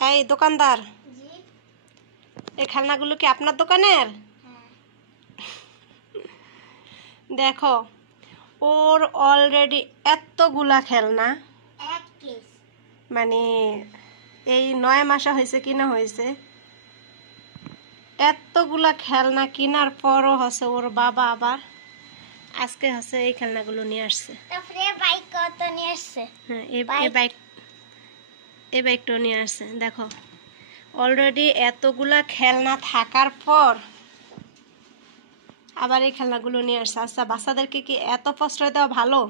এই দোকানদার, এই খেলনাগুলো কি আপনার দোকানের? দেখো ওর অলরেডি এতগুলা খেলনা, মানে এই 9 মাসে হয়েছে কিনা হয়েছে, এতগুলা খেলনা কেনার পরও হচ্ছে ওর বাবা আবার আজকে হচ্ছে এই খেলনাগুলো নিয়ে আসছে। হ্যাঁ, এই বাইকটাও নিয়ে আসছে। দেখো অলরেডি এতগুলা খেলনা থাকার পর আবার এই খেলনাগুলো নিয়ে আসছে। আচ্ছা, বাচ্চাদেরকে কি এত প্রশ্রয় দেওয়া ভালো?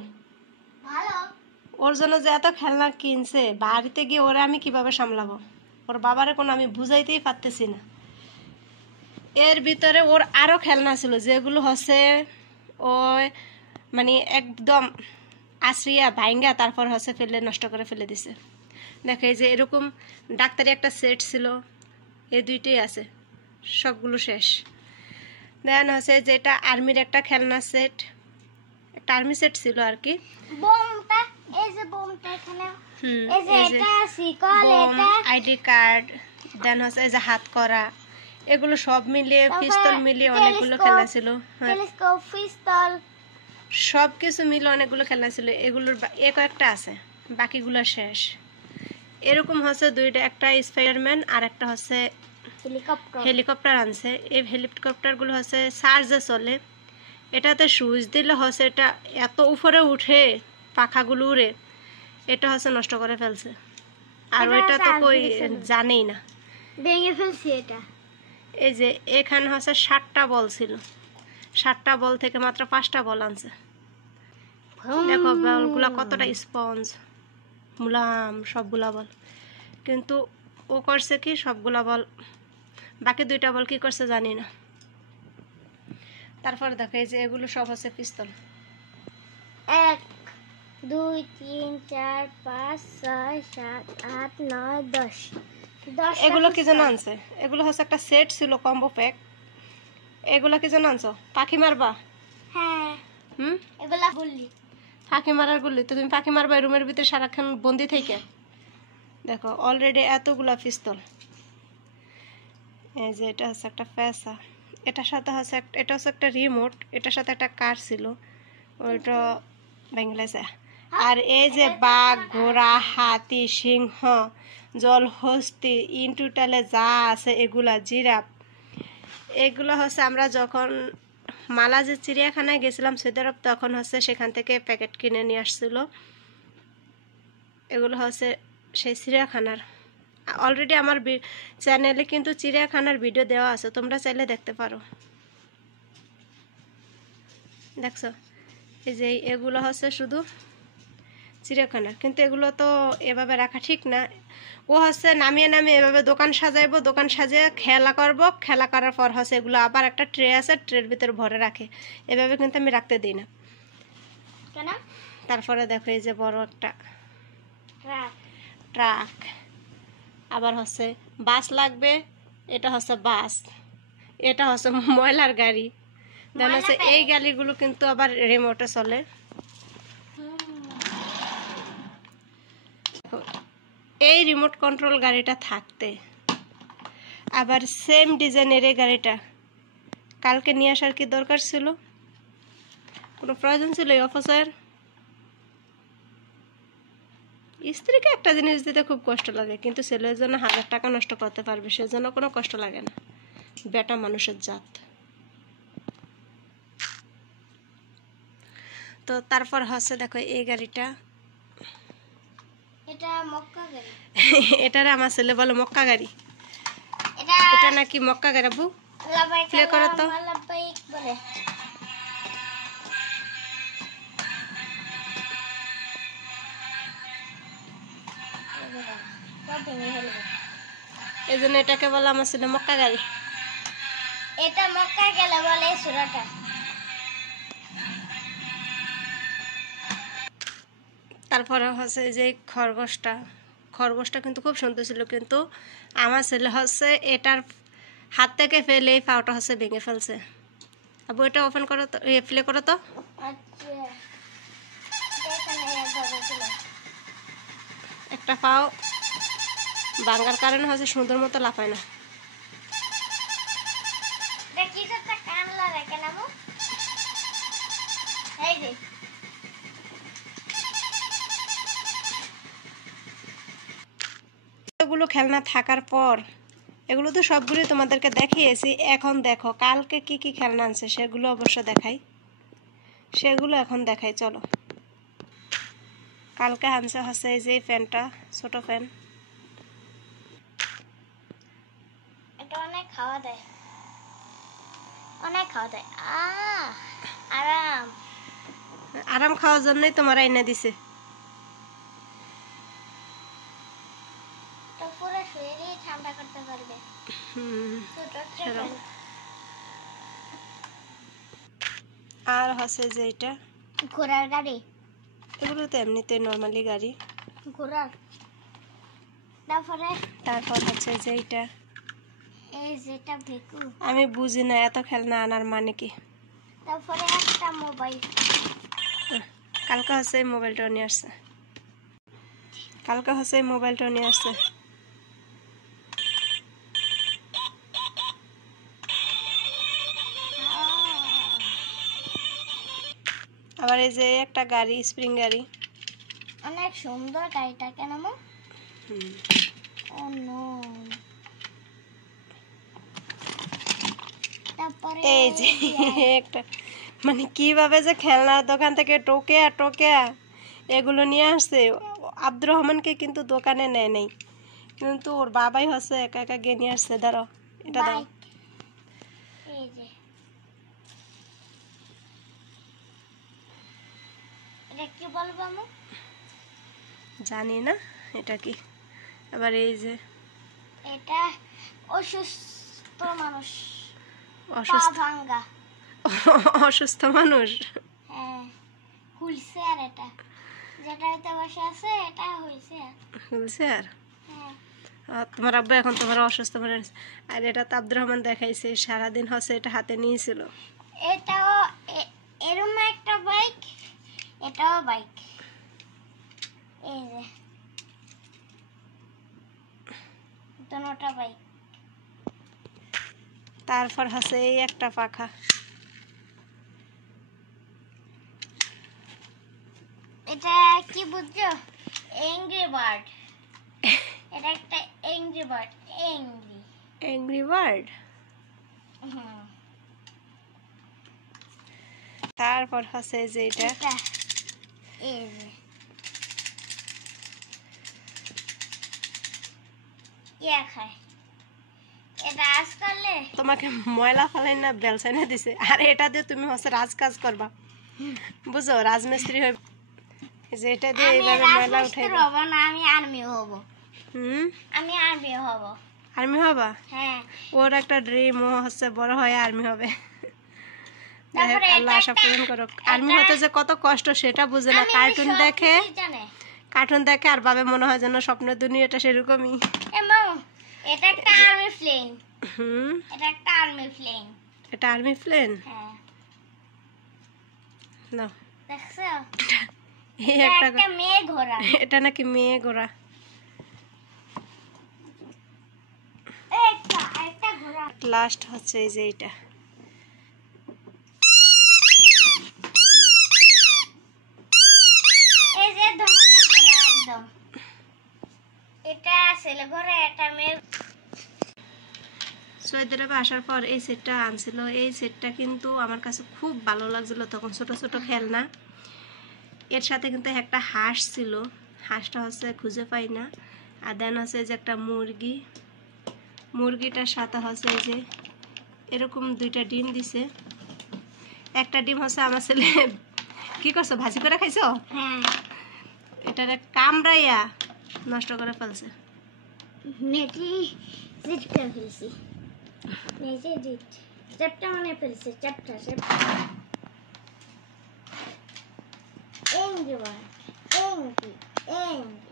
ওর জন্য যে এত খেলনা কিনছে, বাড়িতে গিয়ে ওরা আমি কিভাবে সামলাবো? ওর বাবারে কোনো আমি বুঝাইতেই পারতেছি না। এর ভিতরে ওর আরও খেলনা ছিল যেগুলো হচ্ছে ওই মানে একদম আশ্রিয়া ভাইঙ্গা তারপর হচ্ছে ফেলে নষ্ট করে ফেলে দিছে। দেখো এই যে এরকম ডাক্তারি একটা সেট ছিল, এই দুইটাই আছে, সবগুলো শেষ। দেন হচ্ছে যেটা আর্মির একটা খেলনা সেট, একটা আর্মি সেট ছিল আর কি। আইডি কার্ড, দেন হচ্ছে এই যে হাত করা, এগুলো সব মিলিয়ে পিস্তল মিলিয়ে অনেকগুলো খেলনা ছিল। সব কিছু মিলে অনেকগুলো খেলনা ছিল। এগুলোর কয়েকটা আছে, বাকিগুলো শেষ। এরকম হচ্ছে দুইটা, একটা স্পাইডারম্যান আর একটা হচ্ছে হেলিকপ্টার আনছে। এই হেলিকপ্টারগুলো হচ্ছে চার্জে চলে, এটাতে সুইচ দিলে হচ্ছে এটা এত উপরে উঠে পাখাগুলো উড়ে, এটা হচ্ছে নষ্ট করে ফেলছে। আর ওইটা তো কই জানেই না, ভেঙে ফেলছে এটা। এই যে এখানে হচ্ছে 7টা বল ছিল, 7টা বল থেকে মাত্র 5টা বল আনছে। দেখো বলগুলা কতটা স্পঞ্জ, মুলাম সবগুলা বল। কিন্তু ও করছে কি সবগুলা বল, বাকি 2টা বল কি করছে জানি না। তারপর দেখো এই যে এগুলো সব হচ্ছে পিস্তল। 1 2 3 4 5 6 7 8 9 10। এগুলো কি যেন আনছে, এগুলো হচ্ছে একটা সেট ছিল, কম্বো প্যাক। এগুলো কি যেন আনছো, পাখি মারবা? হ্যাঁ, এগুলা বললি পাখি মারার গুলি। তো তুমি পাখি মারবা রুমের ভিতরে সারাক্ষণ বন্দি থেকে? দেখো অলরেডি এতগুলা পিস্তল। এই যে এটা হচ্ছে একটা পেঁচা, এটার সাথে হচ্ছে এটা হচ্ছে একটা রিমোট, এটার সাথে একটা কার ছিল, ওইটা ভেঙে। আর এই যে বাঘ, ঘোড়া, হাতি, সিংহ, জলহস্তি, ইন টোটালে যা আছে এগুলা, জিরাফ, এগুলো হচ্ছে আমরা যখন মালাজি চিড়িয়াখানায় গেছিলাম সৌদি আরব, তখন হচ্ছে সেখান থেকে প্যাকেট কিনে নিয়ে আসছিল। এগুলো হচ্ছে সেই চিড়িয়াখানার। অলরেডি আমার চ্যানেলে কিন্তু চিড়িয়াখানার ভিডিও দেওয়া আছে, তোমরা চাইলে দেখতে পারো। দেখছো এই যে এগুলো হচ্ছে শুধু চিড়িয়াখানার, কিন্তু এগুলো তো এভাবে রাখা ঠিক না। ও হচ্ছে নামিয়ে নামিয়ে এভাবে দোকান সাজাইবো, দোকান সাজিয়ে খেলা করব, খেলা করার পর হচ্ছে এগুলো আবার একটা ট্রে আছে, ট্রের ভিতরে ভরে রাখে। এভাবে কিন্তু আমি রাখতে দিই না। কেন? তারপরে দেখো এই যে বড় একটা ট্রাক, আবার হচ্ছে বাস লাগবে, এটা হচ্ছে বাস, এটা হচ্ছে ময়লার গাড়ি। দেন হচ্ছে এই গাড়িগুলো কিন্তু আবার রিমোটে চলে। এই রিমোট কন্ট্রোল গাড়িটা থাকতে আবার সেম ডিজাইনের এই গাড়িটা কালকে নিয়ে আসার কি দরকার ছিল? কোনো প্রয়োজন ছিল এই অফিসের? স্ত্রীকে একটা জিনিস দিতে খুব কষ্ট লাগে, কিন্তু ছেলের জন্য 1000 টাকা নষ্ট করতে পারবে, সেজন্য কোনো কষ্ট লাগে না। বেটা মানুষের জাত। তো তারপর হচ্ছে দেখো এই গাড়িটা, এটা মক্কা গাড়ি। এটারে আমার ছেলে বলে মক্কা গাড়ি। এটা নাকি মক্কা গাড়ি। আব্বু প্লে করো তো। বলে এই জন্য এটাকে বলে আমার ছেলে মক্কা গাড়ি। এটা মক্কা গেলে বলে সুরাটা। তারপরে হচ্ছে যে খরগোশটা কিন্তু খুব সুন্দর ছিল, কিন্তু আমার ছেলে হচ্ছে এটার হাত থেকে ফেলে এই পাওটা হচ্ছে ভেঙে ফেলছে। আবু এটা ওপেন করো তো, প্লে করো তো। একটা পাও ভাঙার কারণে হচ্ছে সুন্দর মতো লাফায় না। দেখি তো তা কান লাগে কেন মু এই যে এগুলো খেলনা থাকার পর এগুলো তো সবগুলো তোমাদেরকে দেখিয়েছি। এখন দেখো কালকে কি কি খেলনা আনছে সেগুলো অবশ্য দেখাই, সেগুলো এখন দেখাই চলো। কালকে আনছে হচ্ছে এই যে ফ্যানটা, ছোট ফ্যান। এটা অনেক খাওয়া দেয়, অনেক খাওয়া দেয়। আরাম আরাম খাওয়ার জন্যই তোমার এনে দিছে। তো পুরো শরীরই ঠান্ডা করতে পারবে। ছোট একটা সেরকম। ফ্যান। আর হচ্ছে যে এটা ঘোড়ার গাড়ি, এগুলো তো এমনিতে নর্মালি গাড়ি। ঘোড়ার। তারপরে তারপর হচ্ছে যে এটা এই যেটা ভেকু। আমি বুঝি না এত খেলনা আনার মানে কি। তারপরে একটা মোবাইল। কালকে হচ্ছে এই মোবাইলটা নিয়ে আসছে, কালকে হচ্ছে এই মোবাইলটা নিয়ে আসছে। আবার এই যে একটা গাড়ি, স্প্রিং গাড়ি। অনেক সুন্দর গাড়িটা কেন মো? ও নো। তারপরে এই যে একটা মানে কিভাবে যে খেলনার দোকান থেকে টোকে টোকে এগুলো নিয়ে আসছে। আব্দুর রহমানকে কিন্তু দোকানে নেয় নাই, কিন্তু ওর বাবাই হচ্ছে একা একা গিয়ে নিয়ে আসছে। ধরো এটা দাও। বাইক। এই যে এটা কি বলবো আমু? জানি না এটা কি। আবার এই যে এটা অসুস্থ মানুষ, পা অসুস্থ ভাঙ্গা। অসুস্থ মানুষ। হ্যাঁ, হুইলছে আর এটা যেটা হইতে বসে আছে এটা হইছে। বলছে আর হ্যাঁ, তোমার আব্বু এখন তোমার অসুস্থ মনে হচ্ছে। আর এটা তো আব্দুর রহমান দেখাইছে, সারাদিন হচ্ছে এটা হাতে নিয়েছিল। এটাও এরম একটা বাইক, এটাও বাইক। এই যে দুটোটা বাইক। তারপর হচ্ছে এই একটা পাখা। এটা কি বুঝছো? Angry bird. এটা একটা angry bird, angry. Angry bird. তারপর হচ্ছে যে এটা এটা এই যে ইয়া খায়। এটা আজ করলে তোমাকে ময়লা ফেলাই না বেলসাইনে দিছে, আর এটা দিয়ে তুমি হচ্ছে রাজকাজ করবা, বুঝো, রাজমিস্ত্রি হয়ে। যে এটা দিয়ে আমি এইভাবে ময়লা রাজমিস্ত্রি উঠাইবা। হব না, আমি আর্মি হব। আমি আর্মি হব। আর্মি হবা? হ্যাঁ। ওর একটা ড্রিম, ও হচ্ছে বড় হয়ে আর্মি হবে। তারপরে আল্লাহ আশা পূরণ করো। আর্মি হতে যে কত কষ্ট সেটা বুঝে না, আমি কার্টুন সব দেখে, কিছুই জানে। কার্টুন দেখে আর ভাবে মনে হয় যেন স্বপ্নের দুনিয়াটা সেরকমই। এবং এটা একটা আর্মি প্লেন। হুম, এটা একটা আর্মি প্লেন। এটা আর্মি প্লেন। হ্যাঁ, না, দেখছো? এই এটা একটা একটা মেয়ে ঘোড়া। এটা নাকি মেয়ে গোড়া। একটা ঘোড়া। লাস্ট হচ্ছে এই যে এইটা। এই যে ধরনের ঘোড়া একদম। এটা ছেলে ঘোড়া, এটা মেয়ে। সৌদি আরবে আসার পর এই সেটটা আনছিল। এই সেটটা কিন্তু আমার কাছে খুব ভালো লাগছিল, তখন ছোট ছোট খেলনা। এর সাথে কিন্তু একটা হাঁস ছিল, হাঁসটা হচ্ছে খুঁজে পাই না। আর দেন হচ্ছে যে একটা মুরগি, মুরগিটার সাথে হচ্ছে এই যে এরকম দুইটা ডিম দিছে। একটা ডিম হচ্ছে আমার ছেলে কি করছো, ভাজি করে খাইছো? হ্যাঁ, এটারে কামড়াইয়া নষ্ট করে ফেলছে। নেটি জিট করে ফেলছি। নেটি জিট চ্যাপটা মনে ফেলছে, চ্যাপটা চ্যাপটা। Angry bird, angry, angry.